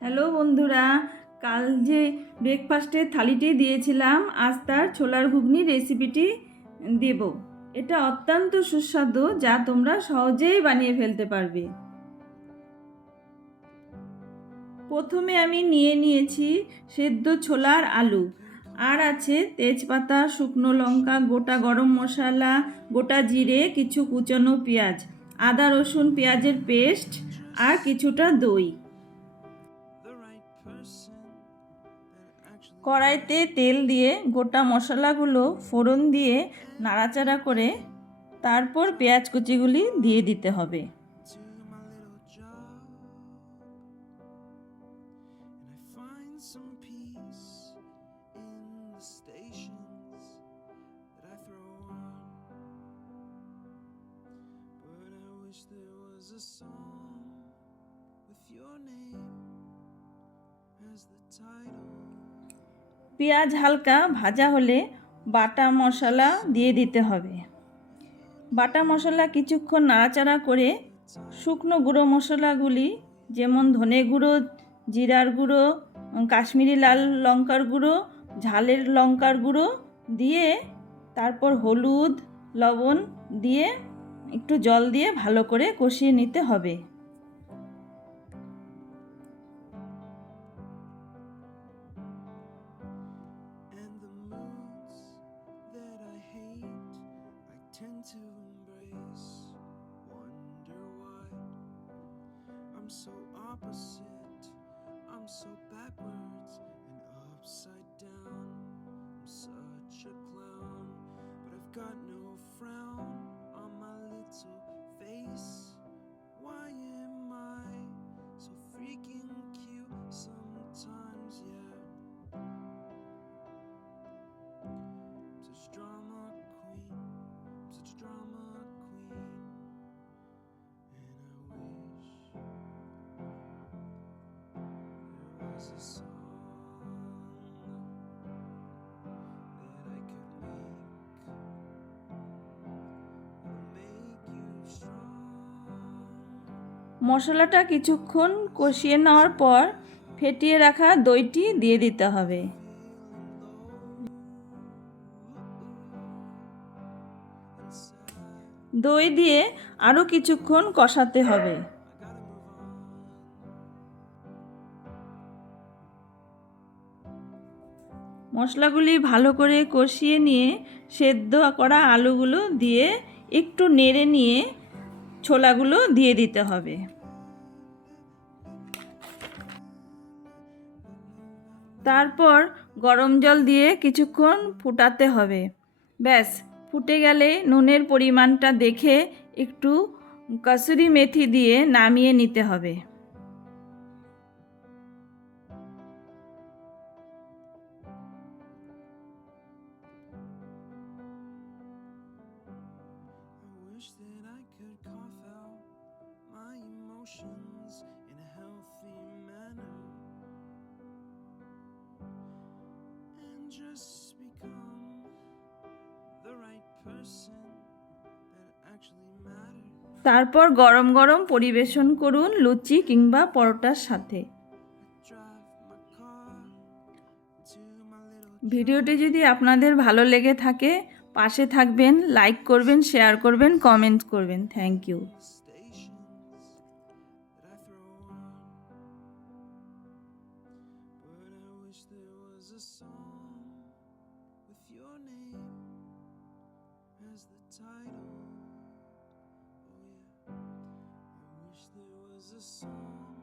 Hello বন্ধুরা, কাল যে ব্রেকফাস্টের থালিটি দিয়েছিলাম আজ তার ছোলার ঘুগনি রেসিপিটি দেব। এটা অত্যন্ত সুস্বাদু, যা তোমরা সহজেই বানিয়ে ফেলতে পারবে। প্রথমে আমি নিয়েছি সেদ্ধ ছোলার আলু, আর আছে তেজপাতা, শুকনো লঙ্কা, গোটা গরম মশলা, গোটা জিরে, কিছু কুচানো পেঁয়াজ, আদা রসুন পেঁয়াজের পেস্ট, আর কিছুটা দই। কড়াইতে তেল দিয়ে গোটা মশলাগুলো ফোড়ন দিয়ে নাড়াচাড়া করে তারপর পেঁয়াজ কুচিগুলি দিয়ে দিতে হবে। পেঁয়াজ হালকা ভাজা হলে বাটা মশলা দিয়ে দিতে হবে। বাটা মশলা কিছুক্ষণ নাড়াচাড়া করে শুকনো গুঁড়ো মশলাগুলি যেমন ধনে গুঁড়ো, জিরার গুঁড়ো, কাশ্মীরি লাল লঙ্কার গুঁড়ো, ঝালের লঙ্কার গুঁড়ো দিয়ে তারপর হলুদ, লবণ দিয়ে একটু জল দিয়ে ভালো করে কষিয়ে নিতে হবে। I'm so opposite, I'm so backwards and upside down. I'm such a clown, but I've got no frown on my little face. Why am I so freaking cute sometimes, yeah? I'm such a drama queen, I'm such a drama queen. মশলাটা কিছুক্ষণ কষিয়ে নেওয়ার পর ফেটিয়ে রাখা দইটি দিয়ে দিতে হবে। দই দিয়ে আরও কিছুক্ষণ কষাতে হবে। মশলাগুলি ভালো করে কষিয়ে নিয়ে সেদ্ধ করা আলুগুলো দিয়ে একটু নেড়ে নিয়ে ছোলাগুলো দিয়ে দিতে হবে। তারপর গরম জল দিয়ে কিছুক্ষণ ফুটাতে হবে। ব্যাস, ফুটে গেলে নুনের পরিমাণটা দেখে একটু কসুরি মেথি দিয়ে নামিয়ে নিতে হবে। Wish that I could cough out my emotions in a healthy manner and just become the right person that actually matters. তারপর গরম গরম পরিবেশন করুন লুচি কিংবা পরোটার সাথে। ভিডিওটি যদি আপনাদের ভালো লেগে থাকে পাশে থাকবেন, লাইক করবেন, শেয়ার করবেন, কমেন্ট করবেন। Thank you. Title, oh yeah, I wish there was a song